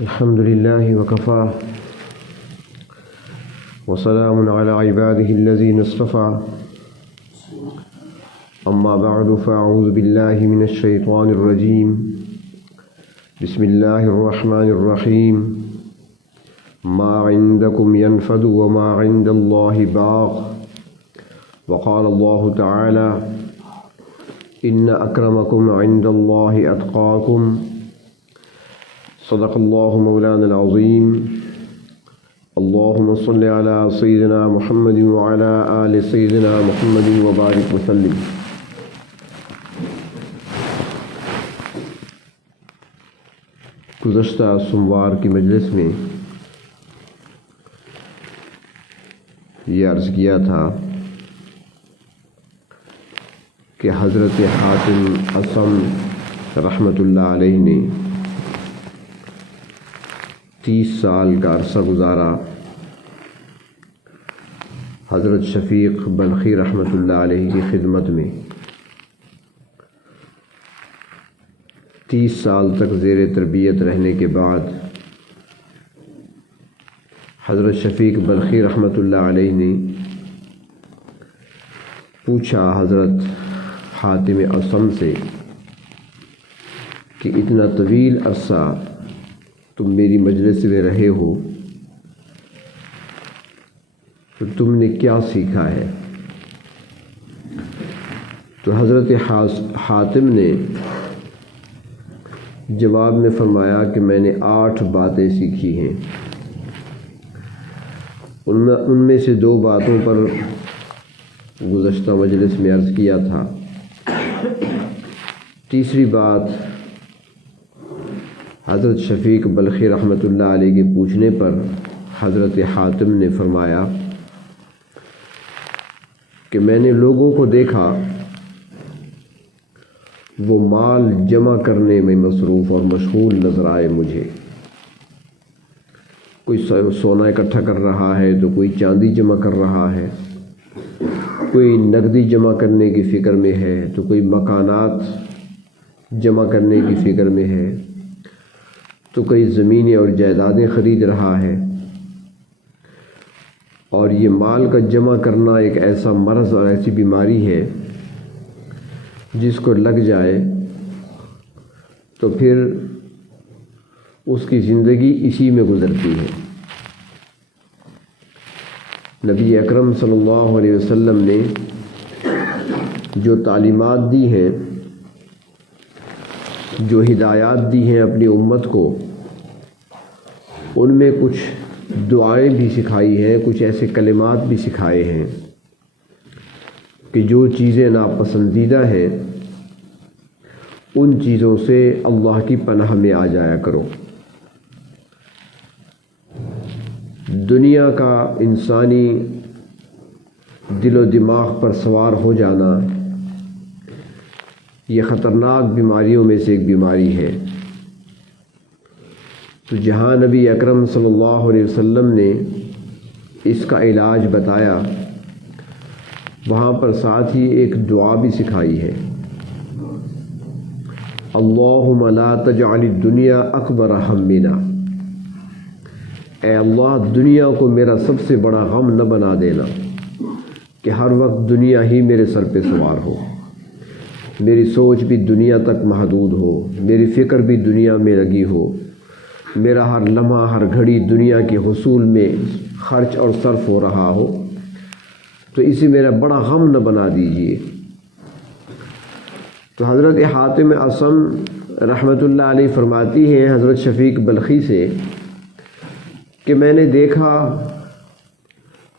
الحمد لله وكفى وسلام على عباده الذين اصطفى أما بعد فأعوذ بالله من الشيطان الرجيم بسم الله الرحمن الرحيم ما عندكم ينفد وما عند الله باق وقال الله تعالى إن أكرمكم عند الله أتقاكم صدق الله مولانا العظيم اللهم صل على سيدنا محمد وعلى آل سيدنا محمد وبارك وسلم۔ گزشتہ سوموار کی مجلس میں یہ عرض کیا تھا کہ حضرت حاتم اصم رحمۃ اللہ علیہ نے 30 سال کا عرصہ گزارا حضرت شفیق بلخی رحمۃ اللہ علیہ کی خدمت میں۔ 30 سال تک زیر تربیت رہنے کے بعد حضرت شفیق بلخی رحمۃ اللہ علیہ نے پوچھا حضرت حاتم اصم سے کہ اتنا طویل عرصہ تم میری مجلس میں رہے ہو تو تم نے کیا سیکھا ہے؟ تو حضرت حاتم نے جواب میں فرمایا کہ میں نے 8 باتیں سیکھی ہیں۔ ان میں سے 2 باتوں پر گزشتہ مجلس میں عرض کیا تھا۔ تیسری بات حضرت شفیق بلخی رحمۃ اللہ علیہ کے پوچھنے پر حضرت حاتم نے فرمایا کہ میں نے لوگوں کو دیکھا وہ مال جمع کرنے میں مصروف اور مشغول نظر آئے مجھے۔ کوئی سونا اکٹھا کر رہا ہے تو کوئی چاندی جمع کر رہا ہے، کوئی نقدی جمع کرنے کی فکر میں ہے تو کوئی مکانات جمع کرنے کی فکر میں ہے تو کوئی زمینیں اور جائیدادیں خرید رہا ہے۔ اور یہ مال کا جمع کرنا ایک ایسا مرض اور ایسی بیماری ہے جس کو لگ جائے تو پھر اس کی زندگی اسی میں گزرتی ہے۔ نبی اکرم صلی اللہ علیہ وسلم نے جو تعلیمات دی ہیں، جو ہدایات دی ہیں اپنی امت کو، ان میں کچھ دعائیں بھی سکھائی ہیں، کچھ ایسے کلمات بھی سکھائے ہیں کہ جو چیزیں ناپسندیدہ ہیں ان چیزوں سے اللہ کی پناہ میں آ جایا کرو۔ دنیا کا انسانی دل و دماغ پر سوار ہو جانا یہ خطرناک بیماریوں میں سے ایک بیماری ہے۔ تو جہاں نبی اکرم صلی اللہ علیہ وسلم نے اس کا علاج بتایا، وہاں پر ساتھ ہی ایک دعا بھی سکھائی ہے، اللہم لا تجعل الدنیا اکبر ہمنا، اے اللہ دنیا کو میرا سب سے بڑا غم نہ بنا دینا کہ ہر وقت دنیا ہی میرے سر پہ سوار ہو، میری سوچ بھی دنیا تک محدود ہو، میری فکر بھی دنیا میں لگی ہو، میرا ہر لمحہ ہر گھڑی دنیا کے حصول میں خرچ اور صرف ہو رہا ہو، تو اسے میرا بڑا غم نہ بنا دیجیے۔ تو حضرت حاتم اصم رحمۃ اللہ علیہ فرماتی ہیں حضرت شفیق بلخی سے کہ میں نے دیکھا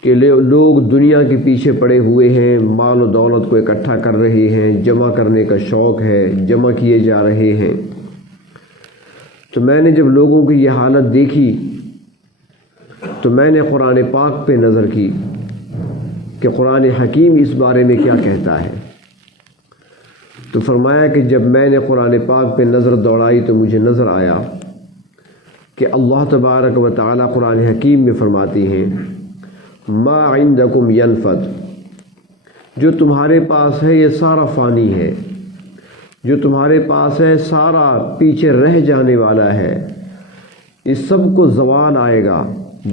کہ لوگ دنیا کے پیچھے پڑے ہوئے ہیں، مال و دولت کو اکٹھا کر رہے ہیں، جمع کرنے کا شوق ہے، جمع کیے جا رہے ہیں۔ تو میں نے جب لوگوں کی یہ حالت دیکھی تو میں نے قرآن پاک پہ نظر کی کہ قرآن حکیم اس بارے میں کیا کہتا ہے۔ تو فرمایا کہ جب میں نے قرآن پاک پہ نظر دوڑائی تو مجھے نظر آیا کہ اللہ تبارک و تعالی قرآن حکیم میں فرماتی ہیں ما عندکم ینفد، جو تمہارے پاس ہے یہ سارا فانی ہے، جو تمہارے پاس ہے سارا پیچھے رہ جانے والا ہے، اس سب کو زوال آئے گا،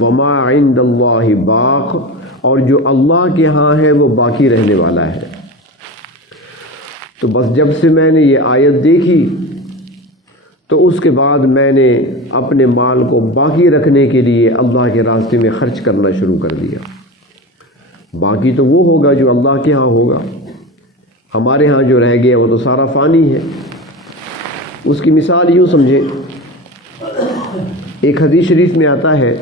وما عند اللہ باق، اور جو اللہ کے ہاں ہے وہ باقی رہنے والا ہے۔ تو بس جب سے میں نے یہ آیت دیکھی تو اس کے بعد میں نے اپنے مال کو باقی رکھنے کے لیے اللہ کے راستے میں خرچ کرنا شروع کر دیا۔ باقی تو وہ ہوگا جو اللہ کے ہاں ہوگا، ہمارے ہاں جو رہ گیا وہ تو سارا فانی ہے۔ اس کی مثال یوں سمجھے، ایک حدیث شریف میں آتا ہے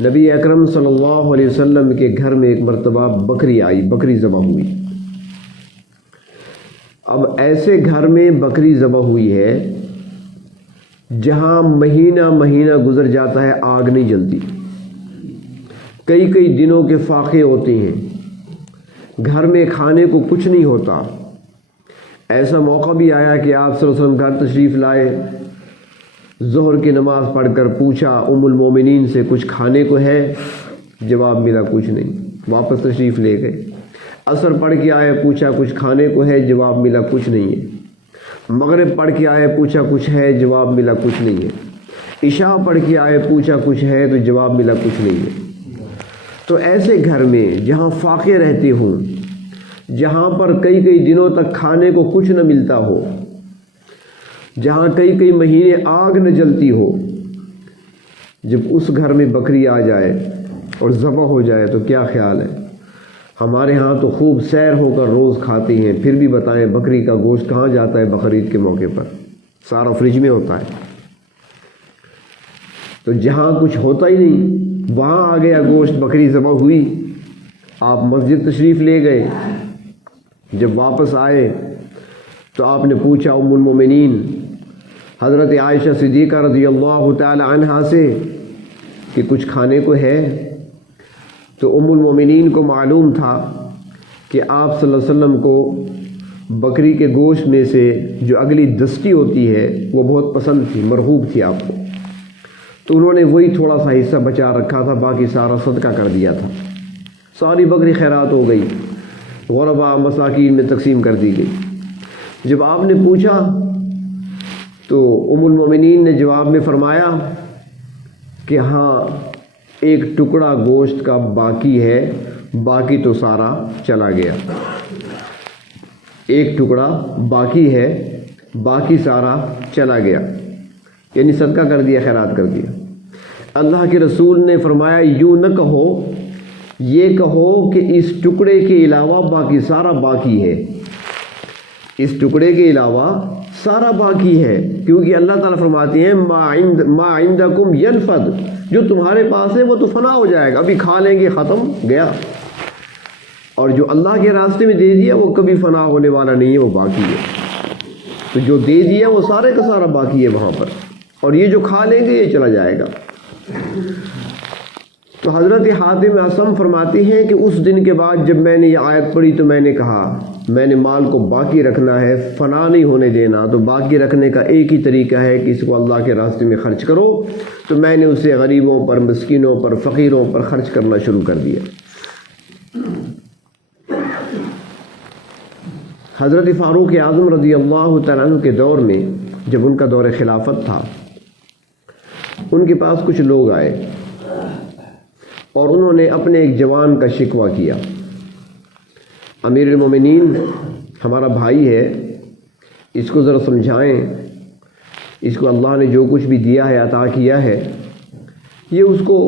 نبی اکرم صلی اللہ علیہ وسلم کے گھر میں ایک مرتبہ بکری آئی، بکری ذبح ہوئی۔ اب ایسے گھر میں بکری ذبح ہوئی ہے جہاں مہینہ مہینہ گزر جاتا ہے، آگ نہیں جلتی، کئی کئی دنوں کے فاقے ہوتے ہیں، گھر میں کھانے کو کچھ نہیں ہوتا۔ ایسا موقع بھی آیا کہ آپ صلی اللہ علیہ وسلم گھر تشریف لائے، ظہر کی نماز پڑھ کر پوچھا ام المومنین سے کچھ کھانے کو ہے، جواب ملا کچھ نہیں، واپس تشریف لے گئے۔ عصر پڑھ کے آئے، پوچھا کچھ کھانے کو ہے، جواب ملا کچھ نہیں ہے۔ مغرب پڑھ کے آئے، پوچھا کچھ ہے، جواب ملا کچھ نہیں ہے۔ عشاء پڑھ کے آئے، پوچھا کچھ ہے، تو جواب ملا کچھ نہیں ہے۔ تو ایسے گھر میں جہاں فاقے رہتے ہوں، جہاں پر کئی کئی دنوں تک کھانے کو کچھ نہ ملتا ہو، جہاں کئی کئی مہینے آگ نہ جلتی ہو، جب اس گھر میں بکری آ جائے اور ذبح ہو جائے تو کیا خیال ہے؟ ہمارے ہاں تو خوب سیر ہو کر روز کھاتے ہیں، پھر بھی بتائیں بکری کا گوشت کہاں جاتا ہے بقرعید کے موقع پر؟ سارا فریج میں ہوتا ہے۔ تو جہاں کچھ ہوتا ہی نہیں وہاں آ گیا گوشت، بکری ذبح ہوئی، آپ مسجد تشریف لے گئے۔ جب واپس آئے تو آپ نے پوچھا ام المومنین حضرت عائشہ صدیقہ رضی اللہ تعالی عنہا سے کہ کچھ کھانے کو ہے؟ تو ام المومنین کو معلوم تھا کہ آپ صلی اللہ علیہ وسلم کو بکری کے گوشت میں سے جو اگلی دستی ہوتی ہے وہ بہت پسند تھی، مرغوب تھی آپ کو، تو انہوں نے وہی تھوڑا سا حصہ بچا رکھا تھا، باقی سارا صدقہ کر دیا تھا۔ ساری بکری خیرات ہو گئی، غربا مساکین میں تقسیم کر دی گئی۔ جب آپ نے پوچھا تو ام المومنین نے جواب میں فرمایا کہ ہاں ایک ٹکڑا گوشت کا باقی ہے، باقی تو سارا چلا گیا۔ ایک ٹکڑا باقی ہے، باقی سارا چلا گیا، یعنی صدقہ کر دیا، خیرات کر دیا۔ اللہ کے رسول نے فرمایا یوں نہ کہو، یہ کہو کہ اس ٹکڑے کے علاوہ باقی سارا باقی ہے، اس ٹکڑے کے علاوہ سارا باقی ہے، کیونکہ اللہ تعالیٰ فرماتے ہیں ما عندکم ینفد، جو تمہارے پاس ہے وہ تو فنا ہو جائے گا، ابھی کھا لیں گے ختم گیا، اور جو اللہ کے راستے میں دے دیا وہ کبھی فنا ہونے والا نہیں ہے، وہ باقی ہے۔ تو جو دے دیا وہ سارے کا سارا باقی ہے وہاں پر، اور یہ جو کھا لیں گے یہ چلا جائے گا۔ تو حضرت حاتم اصم فرماتے ہیں کہ اس دن کے بعد جب میں نے یہ آیت پڑھی تو میں نے کہا میں نے مال کو باقی رکھنا ہے، فنا نہیں ہونے دینا۔ تو باقی رکھنے کا ایک ہی طریقہ ہے کہ اس کو اللہ کے راستے میں خرچ کرو، تو میں نے اسے غریبوں پر، مسکینوں پر، فقیروں پر خرچ کرنا شروع کر دیا۔ حضرت فاروق اعظم رضی اللہ تعالیٰ عنہ کے دور میں جب ان کا دور خلافت تھا، ان کے پاس کچھ لوگ آئے اور انہوں نے اپنے ایک جوان کا شکوہ کیا، امیر المومنین ہمارا بھائی ہے، اس کو ذرا سمجھائیں، اس کو اللہ نے جو کچھ بھی دیا ہے، عطا کیا ہے، یہ اس کو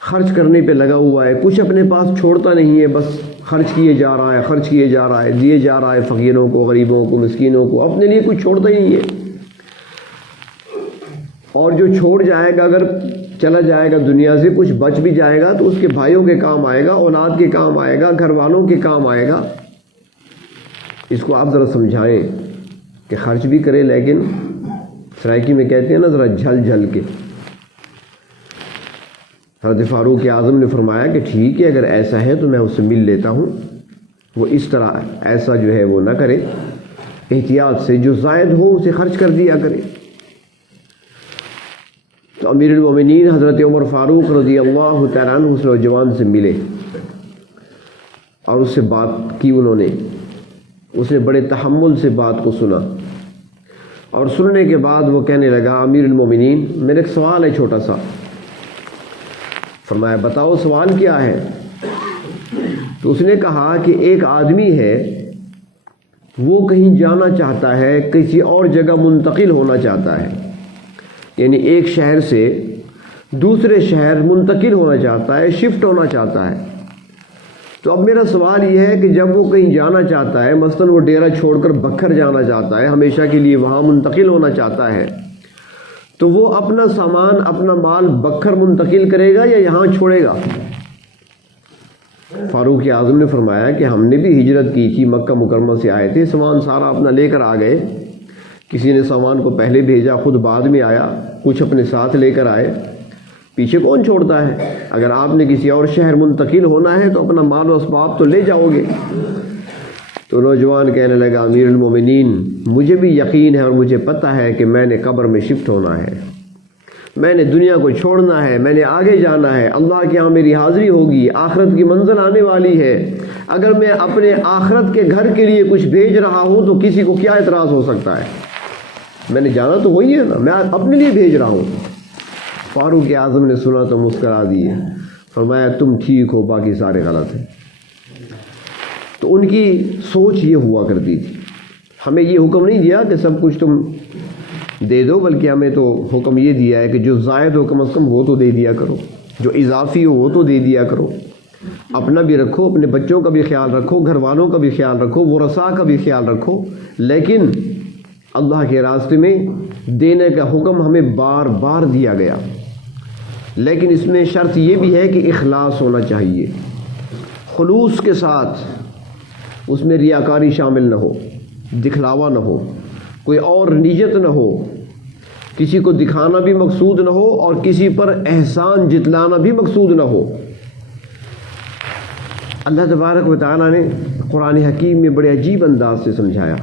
خرچ کرنے پہ لگا ہوا ہے، کچھ اپنے پاس چھوڑتا نہیں ہے، بس خرچ کیے جا رہا ہے، خرچ کیے جا رہا ہے، دیے جا رہا ہے فقیروں کو، غریبوں کو، مسکینوں کو، اپنے لیے کچھ چھوڑتا ہی نہیں ہے۔ اور جو چھوڑ جائے گا، اگر چلا جائے گا دنیا سے، کچھ بچ بھی جائے گا تو اس کے بھائیوں کے کام آئے گا، اولاد کے کام آئے گا، گھر والوں کے کام آئے گا۔ اس کو آپ ذرا سمجھائیں کہ خرچ بھی کرے، لیکن سرائکی میں کہتے ہیں نا ذرا جھل جھل کے۔ حضرت فاروق اعظم نے فرمایا کہ ٹھیک ہے، اگر ایسا ہے تو میں اس سے مل لیتا ہوں، وہ اس طرح ایسا جو ہے وہ نہ کرے، احتیاط سے جو زائد ہو اسے خرچ کر دیا کرے۔ تو امیر المومنین حضرت عمر فاروق رضی اللہ تعالیٰ عنہ اس نوجوان سے ملے اور اس سے بات کی انہوں نے، اس نے بڑے تحمل سے بات کو سنا۔ اور سننے کے بعد وہ کہنے لگا امیر المومنین میرا ایک سوال ہے چھوٹا سا. فرمایا بتاؤ سوال کیا ہے؟ تو اس نے کہا کہ ایک آدمی ہے وہ کہیں جانا چاہتا ہے، کسی اور جگہ منتقل ہونا چاہتا ہے، یعنی ایک شہر سے دوسرے شہر منتقل ہونا چاہتا ہے، شفٹ ہونا چاہتا ہے. تو اب میرا سوال یہ ہے کہ جب وہ کہیں جانا چاہتا ہے، مثلاً وہ ڈیرہ چھوڑ کر بکھر جانا چاہتا ہے، ہمیشہ کے لیے وہاں منتقل ہونا چاہتا ہے، تو وہ اپنا سامان اپنا مال بکھر منتقل کرے گا یا یہاں چھوڑے گا؟ فاروق اعظم نے فرمایا کہ ہم نے بھی ہجرت کی تھی، مکہ مکرمہ سے آئے تھے، سامان سارا اپنا لے کر آ گئے. کسی نے سامان کو پہلے بھیجا، خود بعد میں آیا، کچھ اپنے ساتھ لے کر آئے. پیچھے کون چھوڑتا ہے؟ اگر آپ نے کسی اور شہر منتقل ہونا ہے تو اپنا مال و اسباب تو لے جاؤ گے. تو نوجوان کہنے لگا امیر المومنین مجھے بھی یقین ہے اور مجھے پتہ ہے کہ میں نے قبر میں شفٹ ہونا ہے، میں نے دنیا کو چھوڑنا ہے، میں نے آگے جانا ہے، اللہ کے یہاں میری حاضری ہوگی، آخرت کی منزل آنے والی ہے. اگر میں اپنے آخرت کے گھر کے لیے کچھ بھیج رہا ہوں تو کسی کو کیا اعتراض ہو سکتا ہے؟ میں نے جانا تو وہی ہے نا، میں اپنے لیے بھیج رہا ہوں. فاروق اعظم نے سنا تو مسکرا دیے، فرمایا تم ٹھیک ہو، باقی سارے غلط ہیں. تو ان کی سوچ یہ ہوا کرتی تھی. ہمیں یہ حکم نہیں دیا کہ سب کچھ تم دے دو، بلکہ ہمیں تو حکم یہ دیا ہے کہ جو زائد ہو کم از کم وہ تو دے دیا کرو، جو اضافی ہو وہ تو دے دیا کرو. اپنا بھی رکھو، اپنے بچوں کا بھی خیال رکھو، گھر والوں کا بھی خیال رکھو، ورثاء کا بھی خیال رکھو، لیکن اللہ کے راستے میں دینے کا حکم ہمیں بار بار دیا گیا. لیکن اس میں شرط یہ بھی ہے کہ اخلاص ہونا چاہیے، خلوص کے ساتھ، اس میں ریاکاری شامل نہ ہو، دکھلاوا نہ ہو، کوئی اور نیت نہ ہو، کسی کو دکھانا بھی مقصود نہ ہو اور کسی پر احسان جتلانا بھی مقصود نہ ہو. اللہ تبارک و تعالیٰ نے قرآن حکیم میں بڑے عجیب انداز سے سمجھایا،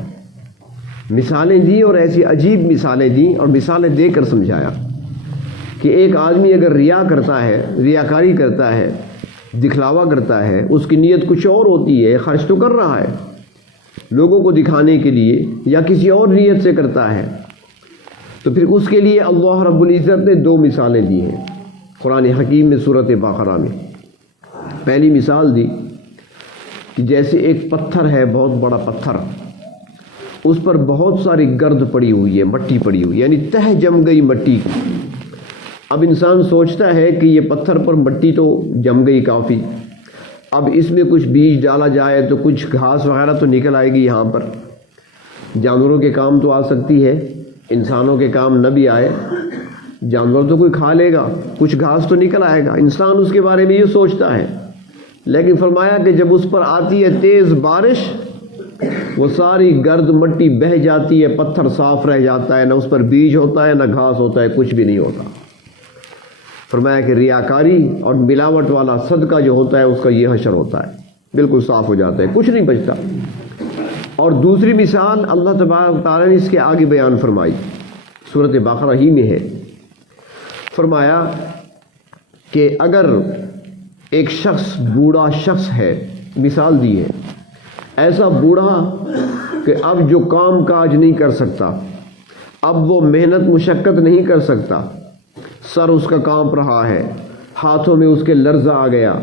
مثالیں دی اور ایسی عجیب مثالیں دیں اور مثالیں دے کر سمجھایا کہ ایک آدمی اگر ریا کرتا ہے، ریاکاری کرتا ہے، دکھلاوا کرتا ہے، اس کی نیت کچھ اور ہوتی ہے، خرچ تو کر رہا ہے لوگوں کو دکھانے کے لیے یا کسی اور نیت سے کرتا ہے، تو پھر اس کے لیے اللہ رب العزت نے دو مثالیں دی ہیں قرآن حکیم میں سورۃ بقرہ میں. پہلی مثال دی کہ جیسے ایک پتھر ہے، بہت بڑا پتھر، اس پر بہت ساری گرد پڑی ہوئی ہے، مٹی پڑی ہوئی، یعنی تہ جم گئی مٹی کی. اب انسان سوچتا ہے کہ یہ پتھر پر مٹی تو جم گئی کافی، اب اس میں کچھ بیج ڈالا جائے تو کچھ گھاس وغیرہ تو نکل آئے گی، یہاں پر جانوروں کے کام تو آ سکتی ہے، انسانوں کے کام نہ بھی آئے، جانور تو کوئی کھا لے گا، کچھ گھاس تو نکل آئے گا. انسان اس کے بارے میں یہ سوچتا ہے. لیکن فرمایا کہ جب اس پر آتی ہے تیز بارش، وہ ساری گرد مٹی بہہ جاتی ہے، پتھر صاف رہ جاتا ہے، نہ اس پر بیج ہوتا ہے، نہ گھاس ہوتا ہے، کچھ بھی نہیں ہوتا. فرمایا کہ ریاکاری اور ملاوٹ والا صدقہ جو ہوتا ہے اس کا یہ حشر ہوتا ہے، بالکل صاف ہو جاتا ہے، کچھ نہیں بچتا. اور دوسری مثال اللہ تبارک تعالیٰ نے اس کے آگے بیان فرمائی، سورۃ بقرہ ہی میں ہے. فرمایا کہ اگر ایک شخص، بوڑھا شخص ہے، مثال دی ہے، ایسا بوڑھا کہ اب جو کام کاج نہیں کر سکتا، اب وہ محنت مشقت نہیں کر سکتا، سر اس کا کانپ رہا ہے، ہاتھوں میں اس کے لرزہ آ گیا،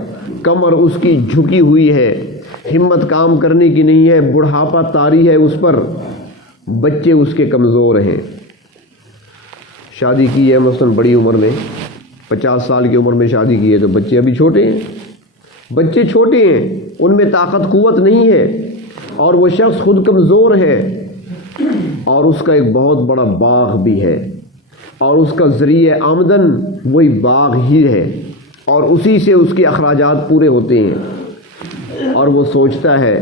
کمر اس کی جھکی ہوئی ہے، ہمت کام کرنے کی نہیں ہے، بڑھاپا طاری ہے اس پر، بچے اس کے کمزور ہیں. شادی کی ہے مثلاً بڑی عمر میں، 50 سال کی عمر میں شادی کی ہے، تو بچے ابھی چھوٹے ہیں، بچے چھوٹے ہیں، ان میں طاقت قوت نہیں ہے، اور وہ شخص خود کمزور ہے، اور اس کا ایک بہت بڑا باغ بھی ہے، اور اس کا ذریعہ آمدن وہی باغ ہی ہے، اور اسی سے اس کے اخراجات پورے ہوتے ہیں. اور وہ سوچتا ہے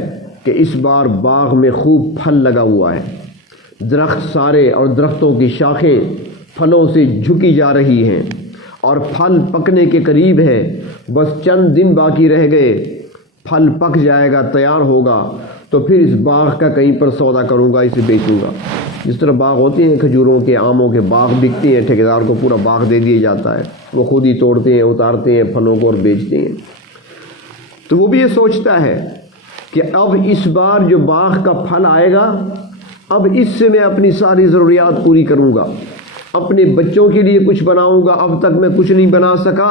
کہ اس بار باغ میں خوب پھل لگا ہوا ہے، درخت سارے اور درختوں کی شاخیں پھلوں سے جھکی جا رہی ہیں، اور پھل پکنے کے قریب ہے، بس چند دن باقی رہ گئے، پھل پک جائے گا، تیار ہوگا، تو پھر اس باغ کا کہیں پر سودا کروں گا، اسے بیچوں گا. جس طرح باغ ہوتے ہیں، کھجوروں کے، آموں کے باغ بکتے ہیں، ٹھیکیدار کو پورا باغ دے دیا جاتا ہے، وہ خود ہی توڑتے ہیں، اتارتے ہیں پھلوں کو اور بیچتے ہیں. تو وہ بھی یہ سوچتا ہے کہ اب اس بار جو باغ کا پھل آئے گا اب اس سے میں اپنی ساری ضروریات پوری کروں گا، اپنے بچوں کے لیے کچھ بناؤں گا، اب تک میں کچھ نہیں بنا سکا،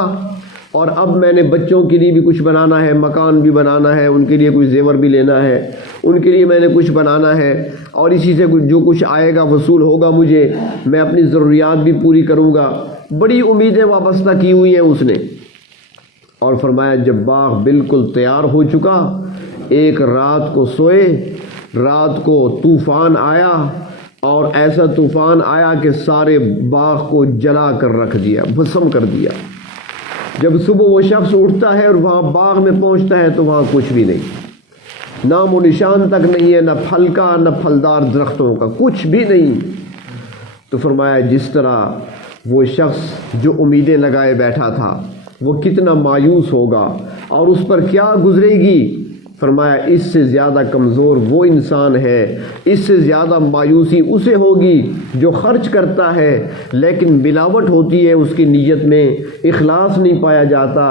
اور اب میں نے بچوں کے لیے بھی کچھ بنانا ہے، مکان بھی بنانا ہے، ان کے لیے کچھ زیور بھی لینا ہے، ان کے لیے میں نے کچھ بنانا ہے، اور اسی سے جو کچھ آئے گا وصول ہوگا مجھے، میں اپنی ضروریات بھی پوری کروں گا۔ بڑی امیدیں وابستہ کی ہوئی ہیں اس نے۔ اور فرمایا جب باغ بالکل تیار ہو چکا، ایک رات کو سوئے، رات کو طوفان آیا، اور ایسا طوفان آیا کہ سارے باغ کو جلا کر رکھ دیا، بھسم کر دیا۔ جب صبح وہ شخص اٹھتا ہے اور وہاں باغ میں پہنچتا ہے تو وہاں کچھ بھی نہیں، نام و نشان تک نہیں ہے، نہ پھل کا نہ پھلدار درختوں کا، کچھ بھی نہیں۔ تو فرمایا جس طرح وہ شخص جو امیدیں لگائے بیٹھا تھا وہ کتنا مایوس ہوگا اور اس پر کیا گزرے گی۔ فرمایا اس سے زیادہ کمزور وہ انسان ہے، اس سے زیادہ مایوسی اسے ہوگی جو خرچ کرتا ہے لیکن ملاوٹ ہوتی ہے اس کی نیت میں، اخلاص نہیں پایا جاتا،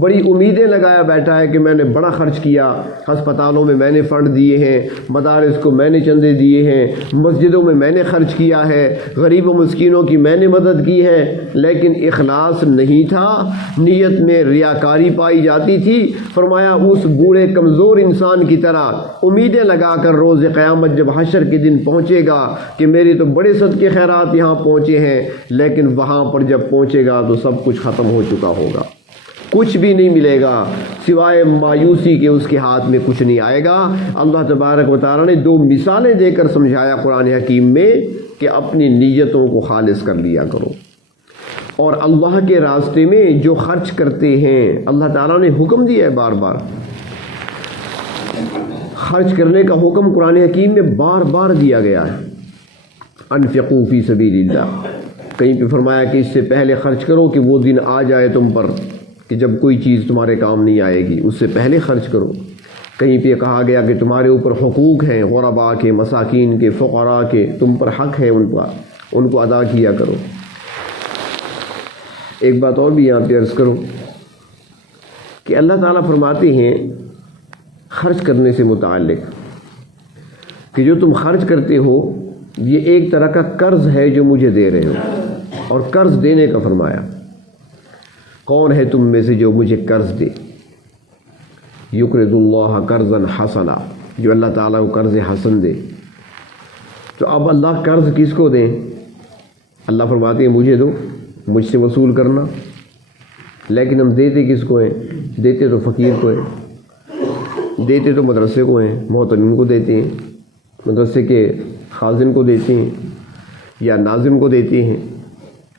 بڑی امیدیں لگایا بیٹھا ہے کہ میں نے بڑا خرچ کیا، ہسپتالوں میں میں نے فنڈ دیے ہیں، مدارس کو میں نے چندے دیے ہیں، مسجدوں میں نے خرچ کیا ہے، غریب و مسکینوں کی میں نے مدد کی ہے، لیکن اخلاص نہیں تھا، نیت میں ریاکاری پائی جاتی تھی۔ فرمایا اس بوڑھے کمزور انسان کی طرح امیدیں لگا کر روز قیامت جب حشر کے دن پہنچے گا کہ میرے تو بڑے صدقے خیرات یہاں پہنچے ہیں، لیکن وہاں پر جب پہنچے گا تو سب کچھ ختم ہو چکا ہوگا، کچھ بھی نہیں ملے گا سوائے مایوسی کے، اس کے ہاتھ میں کچھ نہیں آئے گا۔ اللہ تبارک و تعالیٰ نے دو مثالیں دے کر سمجھایا قرآن حکیم میں کہ اپنی نیتوں کو خالص کر لیا کرو، اور اللہ کے راستے میں جو خرچ کرتے ہیں اللہ تعالیٰ نے حکم دیا ہے، بار بار خرچ کرنے کا حکم قرآن حکیم میں بار بار دیا گیا ہے۔ انفقوا فی سبیل اللہ، کہیں پہ فرمایا کہ اس سے پہلے خرچ کرو کہ وہ دن آ جائے تم پر کہ جب کوئی چیز تمہارے کام نہیں آئے گی، اس سے پہلے خرچ کرو۔ کہیں پہ کہا گیا کہ تمہارے اوپر حقوق ہیں، غرباء کے، مساکین کے، فقراء کے، تم پر حق ہے ان پر، ان کو ادا کیا کرو۔ ایک بات اور بھی یہاں پہ عرض کرو کہ اللہ تعالیٰ فرماتے ہیں خرچ کرنے سے متعلق کہ جو تم خرچ کرتے ہو یہ ایک طرح کا قرض ہے جو مجھے دے رہے ہو، اور قرض دینے کا فرمایا کون ہے تم میں سے جو مجھے قرض دے؟ یقرض اللہ قرضا حسنا، جو اللہ تعالیٰ کو قرض حسن دے۔ تو اب اللہ قرض کس کو دیں؟ اللہ فرماتے ہیں مجھے دو، مجھ سے وصول کرنا، لیکن ہم دیتے کس کو ہیں؟ دیتے تو فقیر کو ہیں، دیتے تو مدرسے کو ہیں، محتمم کو دیتے ہیں، مدرسے کے خازن کو دیتے ہیں یا ناظم کو دیتے ہیں۔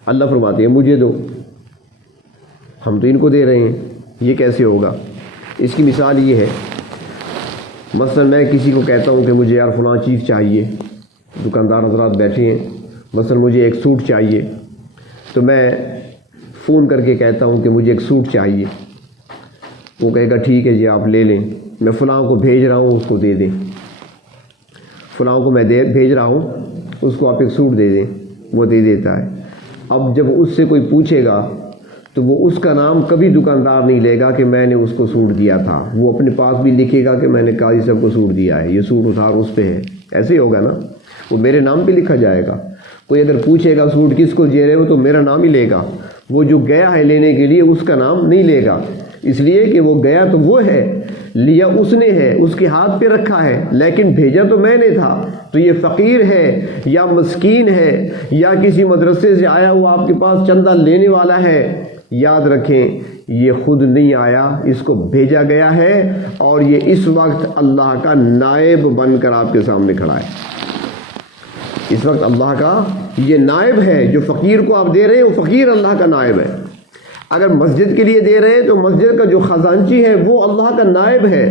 اللہ فرماتے ہیں مجھے دو، ہم تو ان کو دے رہے ہیں، یہ کیسے ہوگا؟ اس کی مثال یہ ہے، مثلا میں کسی کو کہتا ہوں کہ مجھے یار فلاں چیز چاہیے، دکاندار حضرات بیٹھے ہیں، مثلا مجھے ایک سوٹ چاہیے، تو میں فون کر کے کہتا ہوں کہ مجھے ایک سوٹ چاہیے، وہ کہے گا ٹھیک ہے جی آپ لے لیں، میں فلاں کو بھیج رہا ہوں اس کو دے دیں، فلاں کو میں بھیج رہا ہوں اس کو آپ ایک سوٹ دے دیں، وہ دے دیتا ہے۔ اب جب اس سے کوئی پوچھے گا تو وہ اس کا نام کبھی دکاندار نہیں لے گا کہ میں نے اس کو سوٹ دیا تھا، وہ اپنے پاس بھی لکھے گا کہ میں نے قاضی صاحب کو سوٹ دیا ہے، یہ سوٹ اتھار اس پہ ہے، ایسے ہی ہوگا نا، وہ میرے نام پہ لکھا جائے گا۔ کوئی اگر پوچھے گا سوٹ کس کو دے رہے ہو تو میرا نام ہی لے گا، وہ جو گیا ہے لینے کے لیے اس کا نام نہیں لے گا، اس لیے کہ وہ گیا تو وہ ہے، لیا اس نے ہے، اس کے ہاتھ پہ رکھا ہے، لیکن بھیجا تو میں نے تھا۔ تو یہ فقیر ہے یا مسکین ہے یا کسی مدرسے سے آیا ہوا آپ کے پاس چندہ لینے والا ہے، یاد رکھیں یہ خود نہیں آیا، اس کو بھیجا گیا ہے، اور یہ اس وقت اللہ کا نائب بن کر آپ کے سامنے کھڑا ہے۔ اس وقت اللہ کا یہ نائب ہے، جو فقیر کو آپ دے رہے ہیں وہ فقیر اللہ کا نائب ہے۔ اگر مسجد کے لیے دے رہے ہیں تو مسجد کا جو خزانچی ہے وہ اللہ کا نائب ہے،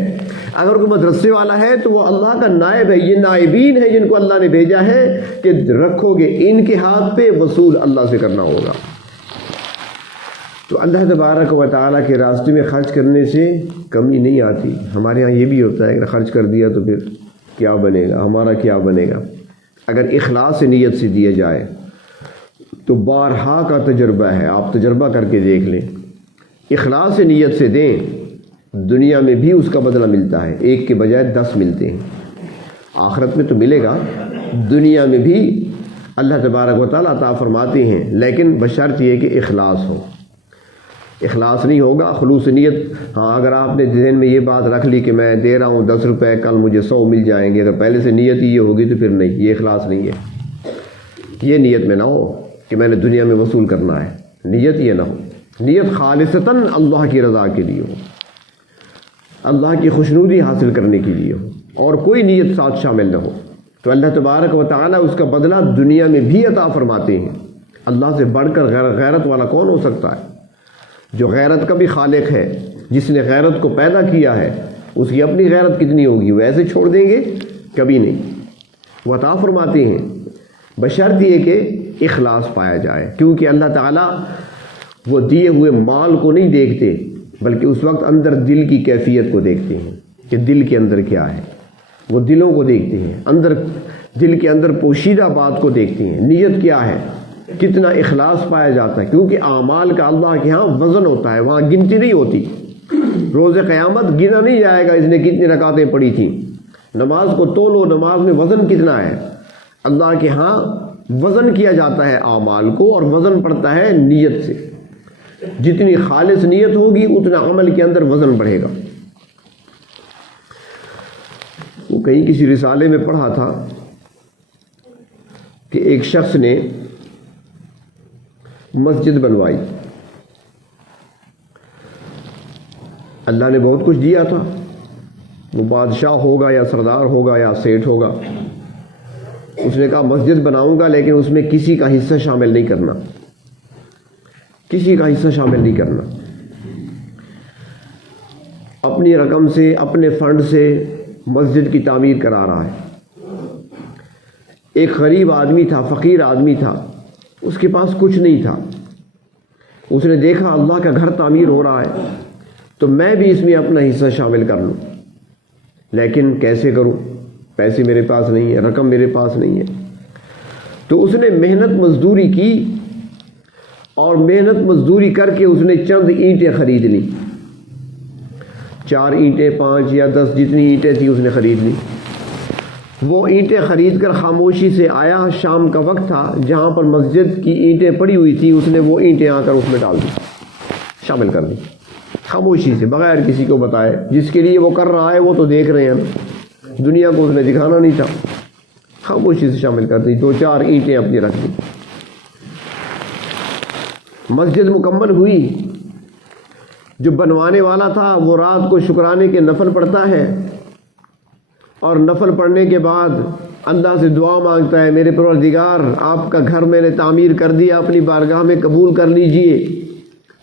اگر کوئی مدرسے والا ہے تو وہ اللہ کا نائب ہے۔ یہ نائبین ہیں جن کو اللہ نے بھیجا ہے کہ رکھو گے ان کے ہاتھ پہ، وصول اللہ سے کرنا ہوگا۔ تو اللہ تبارک و تعالیٰ کے راستے میں خرچ کرنے سے کمی نہیں آتی۔ ہمارے ہاں یہ بھی ہوتا ہے کہ خرچ کر دیا تو پھر کیا بنے گا، ہمارا کیا بنے گا۔ اگر اخلاص سے نیت سے دیا جائے تو بارہا کا تجربہ ہے، آپ تجربہ کر کے دیکھ لیں، اخلاص سے نیت سے دیں، دنیا میں بھی اس کا بدلہ ملتا ہے، ایک کے بجائے 10 ملتے ہیں، آخرت میں تو ملے گا دنیا میں بھی اللہ تبارک و تعالیٰ عطا فرماتے ہیں، لیکن بشرط یہ کہ اخلاص ہو۔ اخلاص نہیں ہوگا، خلوص نیت، ہاں اگر آپ نے ذہن میں یہ بات رکھ لی کہ میں دے رہا ہوں 10 روپے، کل مجھے 100 مل جائیں گے، اگر پہلے سے نیت ہی یہ ہوگی تو پھر نہیں، یہ اخلاص نہیں ہے۔ یہ نیت میں نہ ہو کہ میں نے دنیا میں وصول کرنا ہے، نیت یہ نہ ہو، نیت خالصتاً اللہ کی رضا کے لیے ہو، اللہ کی خوشنودی حاصل کرنے کے لیے ہو، اور کوئی نیت ساتھ شامل نہ ہو، تو اللہ تبارک و تعالیٰ اس کا بدلہ دنیا میں بھی عطا فرماتے ہیں۔ اللہ سے بڑھ کر غیرت والا کون ہو سکتا ہے؟ جو غیرت کا بھی خالق ہے، جس نے غیرت کو پیدا کیا ہے، اس کی اپنی غیرت کتنی ہوگی؟ وہ ایسے چھوڑ دیں گے؟ کبھی نہیں۔ وہ عطا فرماتے ہیں، بشرط یہ کہ اخلاص پایا جائے، کیونکہ اللہ تعالیٰ وہ دیے ہوئے مال کو نہیں دیکھتے، بلکہ اس وقت اندر دل کی کیفیت کو دیکھتے ہیں کہ دل کے اندر کیا ہے، وہ دلوں کو دیکھتے ہیں، اندر دل کے اندر پوشیدہ بات کو دیکھتے ہیں، نیت کیا ہے، کتنا اخلاص پایا جاتا ہے، کیونکہ اعمال کا اللہ کے ہاں وزن ہوتا ہے، وہاں گنتی نہیں ہوتی۔ روز قیامت گنا نہیں جائے گا اس نے کتنی رکعتیں پڑھی تھیں، نماز کو تولو، نماز میں وزن کتنا ہے، اللہ کے ہاں وزن کیا جاتا ہے اعمال کو، اور وزن پڑتا ہے نیت سے۔ جتنی خالص نیت ہوگی اتنا عمل کے اندر وزن بڑھے گا۔ وہ کہیں کسی رسالے میں پڑھا تھا کہ ایک شخص نے مسجد بنوائی، اللہ نے بہت کچھ دیا تھا، وہ بادشاہ ہوگا یا سردار ہوگا یا سیٹھ ہوگا، اس نے کہا مسجد بناؤں گا لیکن اس میں کسی کا حصہ شامل نہیں کرنا، کسی کا حصہ شامل نہیں کرنا، اپنی رقم سے، اپنے فنڈ سے مسجد کی تعمیر کرا رہا ہے۔ ایک غریب آدمی تھا، فقیر آدمی تھا، اس کے پاس کچھ نہیں تھا، اس نے دیکھا اللہ کا گھر تعمیر ہو رہا ہے تو میں بھی اس میں اپنا حصہ شامل کر لوں، لیکن کیسے کروں، پیسے میرے پاس نہیں ہے، رقم میرے پاس نہیں ہے۔ تو اس نے محنت مزدوری کی، اور محنت مزدوری کر کے اس نے چند اینٹیں خرید لی، 4 اینٹیں، 5 یا 10 جتنی اینٹیں تھیں اس نے خرید لی۔ وہ اینٹیں خرید کر خاموشی سے آیا، شام کا وقت تھا، جہاں پر مسجد کی اینٹیں پڑی ہوئی تھی اس نے وہ اینٹیں آ کر اس میں ڈال دی، شامل کر دی، خاموشی سے، بغیر کسی کو بتائے۔ جس کے لیے وہ کر رہا ہے وہ تو دیکھ رہے ہیں، دنیا کو اس نے دکھانا نہیں تھا، خاموشی سے شامل کر دی، 2-4 اینٹیں اپنی رکھ دی۔ مسجد مکمل ہوئی، جو بنوانے والا تھا وہ رات کو شکرانے کے نفل پڑھتا ہے، اور نفل پڑھنے کے بعد اللہ سے دعا مانگتا ہے، میرے پروردگار آپ کا گھر میں نے تعمیر کر دیا، اپنی بارگاہ میں قبول کر لیجئے،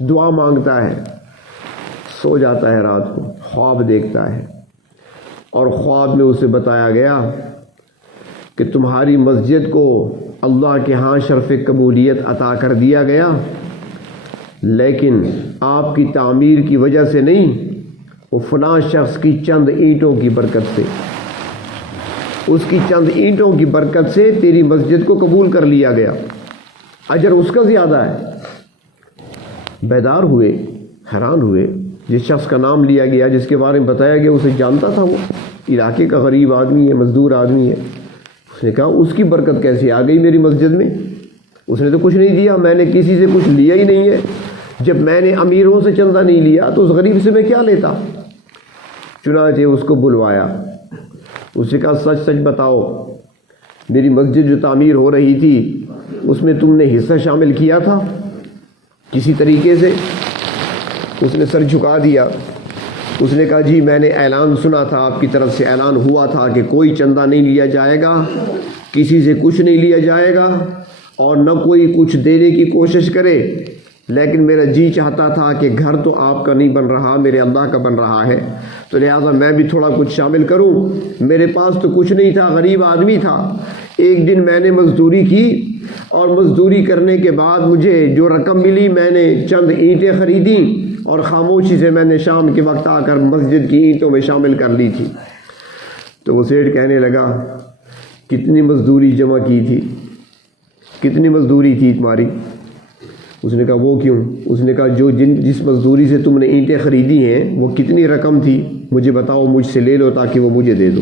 دعا مانگتا ہے، سو جاتا ہے، رات کو خواب دیکھتا ہے، اور خواب میں اسے بتایا گیا کہ تمہاری مسجد کو اللہ کے ہاں شرف قبولیت عطا کر دیا گیا، لیکن آپ کی تعمیر کی وجہ سے نہیں، وہ فلاں شخص کی چند اینٹوں کی برکت سے، اس کی چند اینٹوں کی برکت سے تیری مسجد کو قبول کر لیا گیا، اجر اس کا زیادہ ہے۔ بیدار ہوئے، حیران ہوئے، جس شخص کا نام لیا گیا، جس کے بارے میں بتایا گیا، اسے جانتا تھا، وہ علاقے کا غریب آدمی ہے، مزدور آدمی ہے۔ اس نے کہا اس کی برکت کیسے آ گئی میری مسجد میں؟ اس نے تو کچھ نہیں دیا، میں نے کسی سے کچھ لیا ہی نہیں ہے، جب میں نے امیروں سے چندہ نہیں لیا تو اس غریب سے میں کیا لیتا؟ چنانچہ اس کو بلوایا، اس سے کہا سچ سچ بتاؤ، میری مسجد جو تعمیر ہو رہی تھی اس میں تم نے حصہ شامل کیا تھا کسی طریقے سے؟ اس نے سر جھکا دیا، اس نے کہا جی میں نے اعلان سنا تھا، آپ کی طرف سے اعلان ہوا تھا کہ کوئی چندہ نہیں لیا جائے گا، کسی سے کچھ نہیں لیا جائے گا، اور نہ کوئی کچھ دینے کی کوشش کرے، لیکن میرا جی چاہتا تھا کہ گھر تو آپ کا نہیں بن رہا، میرے اللہ کا بن رہا ہے، تو لہٰذا میں بھی تھوڑا کچھ شامل کروں۔ میرے پاس تو کچھ نہیں تھا، غریب آدمی تھا، ایک دن میں نے مزدوری کی، اور مزدوری کرنے کے بعد مجھے جو رقم ملی میں نے چند اینٹیں خریدیں، اور خاموشی سے میں نے شام کے وقت آ کر مسجد کی اینٹوں میں شامل کر لی تھی۔ تو وہ سیٹھ کہنے لگا کتنی مزدوری جمع کی تھی، کتنی مزدوری تھی تمہاری؟ اس نے کہا وہ کیوں؟ اس نے کہا جس مزدوری سے تم نے اینٹیں خریدی ہیں وہ کتنی رقم تھی، مجھے بتاؤ، مجھ سے لے لو تاکہ وہ مجھے دے دو۔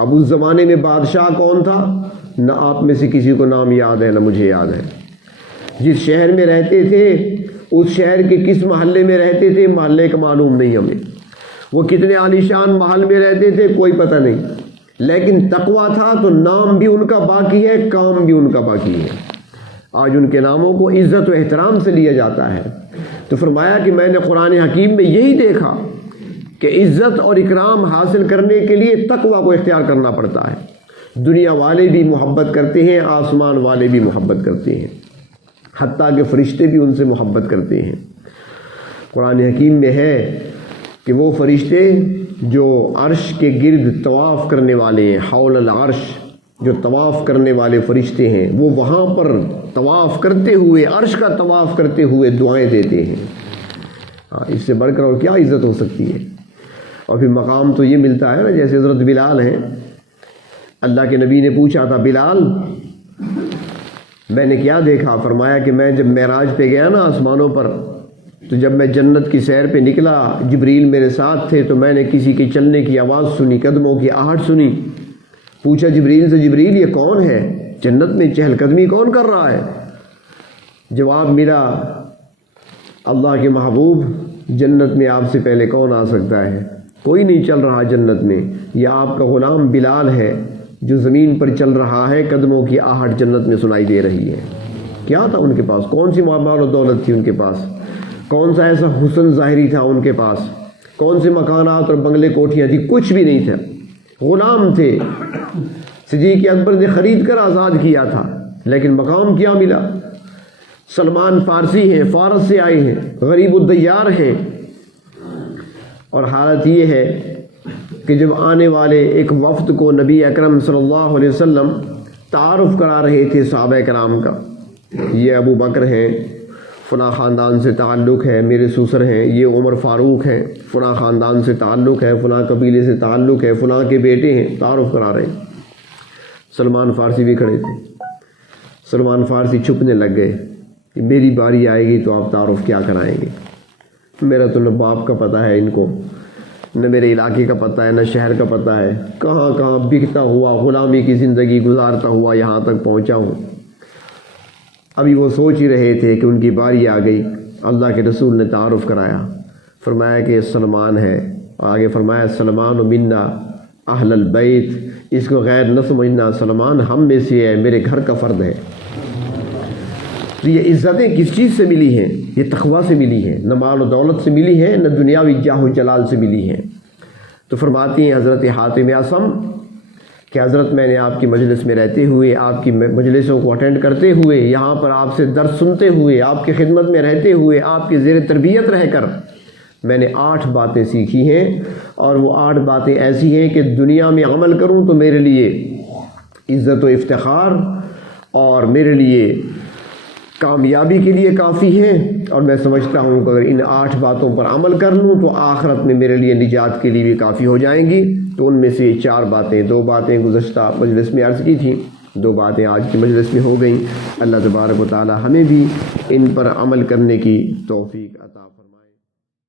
اب اس زمانے میں بادشاہ کون تھا نہ آپ میں سے کسی کو نام یاد ہے نہ مجھے یاد ہے. جس شہر میں رہتے تھے اس شہر کے کس محلے میں رہتے تھے محلے کا معلوم نہیں ہمیں. وہ کتنے عالیشان محل میں رہتے تھے کوئی پتہ نہیں. لیکن تقویٰ تھا تو نام بھی ان کا باقی ہے, کام بھی ان کا باقی ہے. آج ان کے ناموں کو عزت و احترام سے لیا جاتا ہے. تو فرمایا کہ میں نے قرآن حکیم میں یہی دیکھا کہ عزت اور اکرام حاصل کرنے کے لیے تقویٰ کو اختیار کرنا پڑتا ہے. دنیا والے بھی محبت کرتے ہیں, آسمان والے بھی محبت کرتے ہیں, حتیٰ کہ فرشتے بھی ان سے محبت کرتے ہیں. قرآن حکیم میں ہے کہ وہ فرشتے جو عرش کے گرد طواف کرنے والے ہیں, حول العرش جو طواف کرنے والے فرشتے ہیں, وہ وہاں پر طواف کرتے ہوئے عرش کا طواف کرتے ہوئے دعائیں دیتے ہیں. اس سے بڑھ کر اور کیا عزت ہو سکتی ہے. اور پھر مقام تو یہ ملتا ہے نا, جیسے حضرت بلال ہیں, اللہ کے نبی نے پوچھا تھا بلال میں نے کیا دیکھا؟ فرمایا کہ میں جب معراج پہ گیا نا آسمانوں پر, تو جب میں جنت کی سیر پہ نکلا جبریل میرے ساتھ تھے, تو میں نے کسی کے چلنے کی آواز سنی, قدموں کی آہٹ سنی. پوچھا جبریل سے جبریل یہ کون ہے, جنت میں چہل قدمی کون کر رہا ہے؟ جواب ملا اللہ کے محبوب جنت میں آپ سے پہلے کون آ سکتا ہے, کوئی نہیں چل رہا جنت میں, یہ آپ کا غلام بلال ہے جو زمین پر چل رہا ہے, قدموں کی آہٹ جنت میں سنائی دے رہی ہے. کیا تھا ان کے پاس, کون سی مال و دولت تھی ان کے پاس, کون سا ایسا حسن ظاہری تھا ان کے پاس, کون سے مکانات اور بنگلے کوٹھیاں تھی, کچھ بھی نہیں تھا. غلام تھے, صدیق اکبر نے خرید کر آزاد کیا تھا, لیکن مقام کیا ملا. سلمان فارسی ہیں, فارس سے آئے ہیں, غریب الدیار ہیں. اور حالت یہ ہے کہ جب آنے والے ایک وفد کو نبی اکرم صلی اللہ علیہ وسلم تعارف کرا رہے تھے صحابہ کرام کا, یہ ابو بکر ہیں, فلاں خاندان سے تعلق ہے, میرے سسر ہیں, یہ عمر فاروق ہیں, فلاں خاندان سے تعلق ہے, فلاں قبیلے سے تعلق ہے, فلاں کے بیٹے ہیں, تعارف کرا رہے ہیں. سلمان فارسی بھی کھڑے تھے. سلمان فارسی چھپنے لگ گئے کہ میری باری آئے گی تو آپ تعارف کیا کرائیں گے, میرا تو نہ باپ کا پتہ ہے ان کو, نہ میرے علاقے کا پتہ ہے, نہ شہر کا پتہ ہے, کہاں کہاں بکتا ہوا غلامی کی زندگی گزارتا ہوا یہاں تک پہنچا ہوں. ابھی وہ سوچ ہی رہے تھے کہ ان کی باری آ گئی. اللہ کے رسول نے تعارف کرایا, فرمایا کہ سلمان ہے, آگے فرمایا سلمان منا اہل البیت, اس کو غیر نہ سمجھنا, سلمان ہم میں سے ہے, میرے گھر کا فرد ہے. تو یہ عزتیں کس چیز سے ملی ہیں؟ یہ تقویٰ سے ملی ہیں, نہ مال و دولت سے ملی ہیں, نہ دنیاوی جاہ و جلال سے ملی ہیں. تو فرماتی ہیں حضرت حاتم اعصم کہ حضرت میں نے آپ کی مجلس میں رہتے ہوئے, آپ کی مجلسوں کو اٹینڈ کرتے ہوئے, یہاں پر آپ سے درس سنتے ہوئے, آپ کی خدمت میں رہتے ہوئے, آپ کی زیر تربیت رہ کر میں نے 8 باتیں سیکھی ہیں. اور وہ 8 باتیں ایسی ہیں کہ دنیا میں عمل کروں تو میرے لیے عزت و افتخار اور میرے لیے کامیابی کے لیے کافی ہے. اور میں سمجھتا ہوں کہ اگر ان 8 باتوں پر عمل کر لوں تو آخرت میں میرے لیے نجات کے لیے بھی کافی ہو جائیں گی. تو ان میں سے 4 باتیں, 2 باتیں گزشتہ مجلس میں عرض کی تھیں, 2 باتیں آج کی مجلس میں ہو گئیں. اللہ تبارک و تعالی ہمیں بھی ان پر عمل کرنے کی توفیق عطا فرمائے.